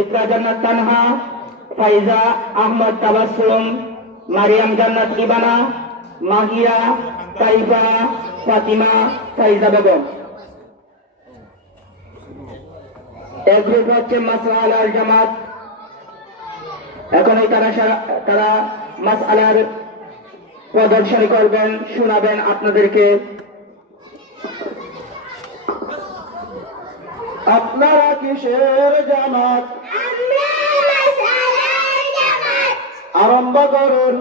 ইকরা জান্নাত তানহা, ফাইজা আহমদ তাবাসসুম, মারিয়াম জান্নাত ইবানা, মাহিয়া, তাইফা, ফাতিমা, ফাইজা বেগম। এক গ্রুপ হচ্ছে মাসআলা আল জামাত। এখনই তারা মাসআলার প্রদর্শনী করবেন, শোনাবেন আপনাদেরকে। আপনারা কিসের জামাত? আরম্ভ করুন।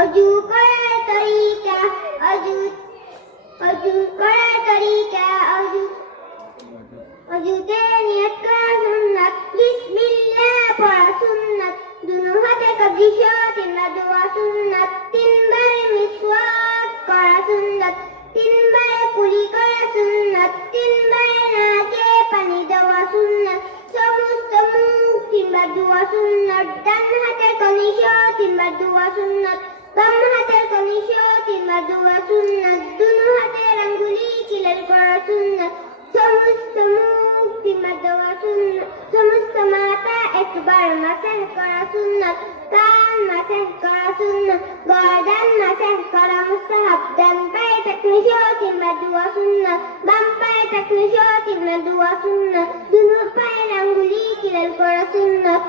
অজু করার তরিকা, অজু করার তরিকা, অজুতে নিয়ত করা সুন্নাত, বিসমিল্লাহ পড়া সুন্নাত, দুনো হাতে কবজি তিনবার দোয়া সুন্নাত, তিনবারে মিসওয়াক করা সুন্নাত, তিনবারে কুলি করা সুন্নাত, তিনবারে নাকে পানি দেওয়া সুন্নাত, সমস্ত মুখ তিনবার দোয়া সুন্নাত, ডান হাতের কনিষ্ঠ তিনবার দোয়া সুন্নাত, বাম হাতের কনিষ্ঠ তিনবার দোয়া সুন্নাত, দুনো হাতের আঙ্গুলি কিলার করা সুন্নাত, সমস্ত মুখ তিনবার দোয়া সুন্নাত, সমস্ত মাথা একবার মাসাহ করা সুন্নাত, কান মাসাহ করা সুন্নাত, গর্দান মাসাহ করা মুস্তাহাব, ডান পায়ে টাকনি সহ তিনবার দোয়া সুন্নাত, বাম পায়ে টাকনি সহ তিনবার দোয়া সুন্নাত, দুনো পায়ের আঙ্গুলি কিলার করা সুন্নাত,